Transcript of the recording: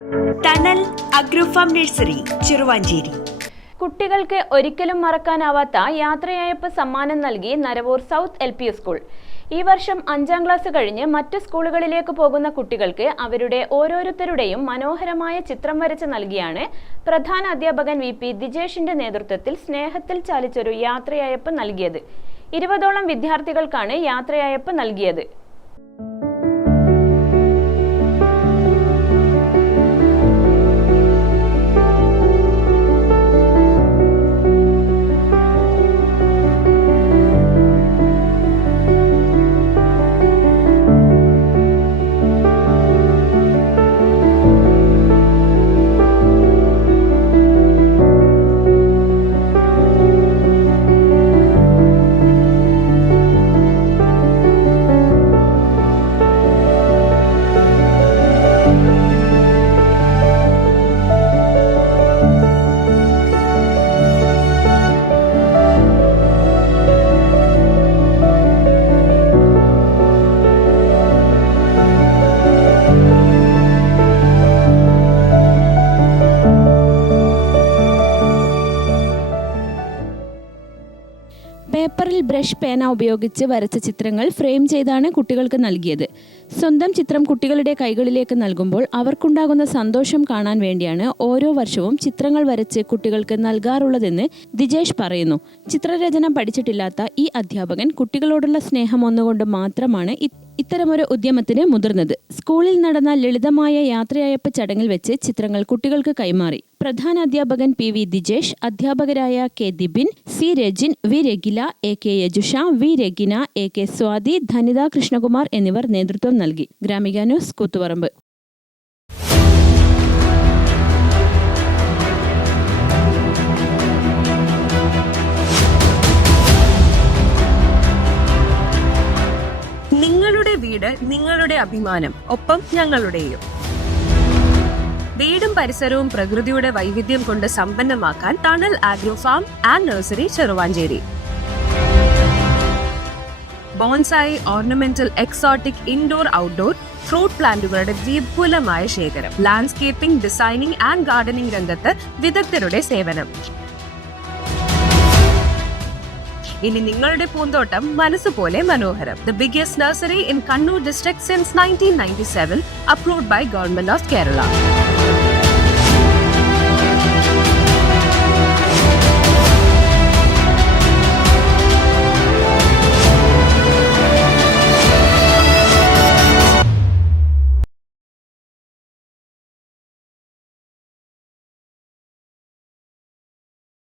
Tunnel അഗ്രോഫാം nursery Cheruvanchery. കുട്ടികൾക്ക് ഒരിക്കലും മറക്കാനാവാത്ത യാത്രയയപ്പ് സമ്മാനം നൽകി നരവൂർ സൗത്ത് LP സ്കൂൾ. ഈ വർഷം 5ാം ക്ലാസ് കഴിഞ്ഞ് മറ്റു സ്കൂളുകളിലേക്ക് പോകുന്ന കുട്ടികൾക്ക് അവരുടെ ഓരോരുത്തരുടെയും മനോഹരമായ ചിത്രം വരച്ച് നൽകിയാണ് പ്രധാന അധ്യാപകൻ VP ദിജേഷിന്റെ നേതൃത്വത്തിൽ സ്നേഹത്തിൽ ചാലിച്ചൊരു യാത്രയയപ്പ് നൽകിയത്. 20ഓളം വിദ്യാർത്ഥികൾക്കാണ് യാത്രയയപ്പ് നൽകിയത്. പേപ്പറിൽ ബ്രഷ് പേന ഉപയോഗിച്ച് വരച്ച ചിത്രങ്ങൾ ഫ്രെയിം ചെയ്താണ് കുട്ടികൾക്ക് നൽകിയത്. സ്വന്തം ചിത്രം കുട്ടികളുടെ കൈകളിലേക്ക് നൽകുമ്പോൾ അവർക്കുണ്ടാകുന്ന സന്തോഷം കാണാൻ വേണ്ടിയാണ് ഓരോ വർഷവും ചിത്രങ്ങൾ വരച്ച് കുട്ടികൾക്ക് നൽകാറുള്ളതെന്ന് ദിജേഷ് പറയുന്നു. ചിത്രരചന പഠിച്ചിട്ടില്ലാത്ത ഈ അധ്യാപകൻ കുട്ടികളോടുള്ള സ്നേഹം ഒന്നുകൊണ്ട് മാത്രമാണ് ഇത്തരമൊരു ഉദ്യമത്തിന് മുതിർന്നത്. സ്കൂളിൽ നടന്ന ലളിതമായ യാത്രയയപ്പ് ചടങ്ങിൽ വെച്ച് ചിത്രങ്ങൾ കുട്ടികൾക്ക് കൈമാറി. പ്രധാന അധ്യാപകൻ PV ദിജേഷ്, അധ്യാപകരായ K Dibin, C Rachin, V Ragila, AK Yajusha, V Ragina, AK Swathi, Dhanitha Krishnakumar എന്നിവർ നേതൃത്വം നൽകി. ഗ്രാമിക ന്യൂസ്, കൂത്തുപറമ്പ്. നിങ്ങളുടെ വീട് നിങ്ങളുടെ അഭിമാനം, ഒപ്പം ഞങ്ങളുടെയും. വീടും പരിസരവും പ്രകൃതിയുടെ വൈവിധ്യം കൊണ്ട് സമ്പന്നമാക്കാൻ tunnel agro farm and nursery Cheruvancheri. Bonsai, ornamental, exotic, indoor, outdoor fruit പ്ലാന്റുകളുടെ വിപുലമായ ശേഖരം. ലാൻഡ്സ്കേപ്പിംഗ്, ഡിസൈനിംഗ് ആൻഡ് ഗാർഡനിംഗ് രംഗത്ത് വിദഗ്ധരുടെ സേവനം. ഇനി നിങ്ങളുടെ പൂന്തോട്ടം മനസ്സുപോലെ മനോഹരം. The biggest nursery in Kannur district since 1997, approved by Government of Kerala.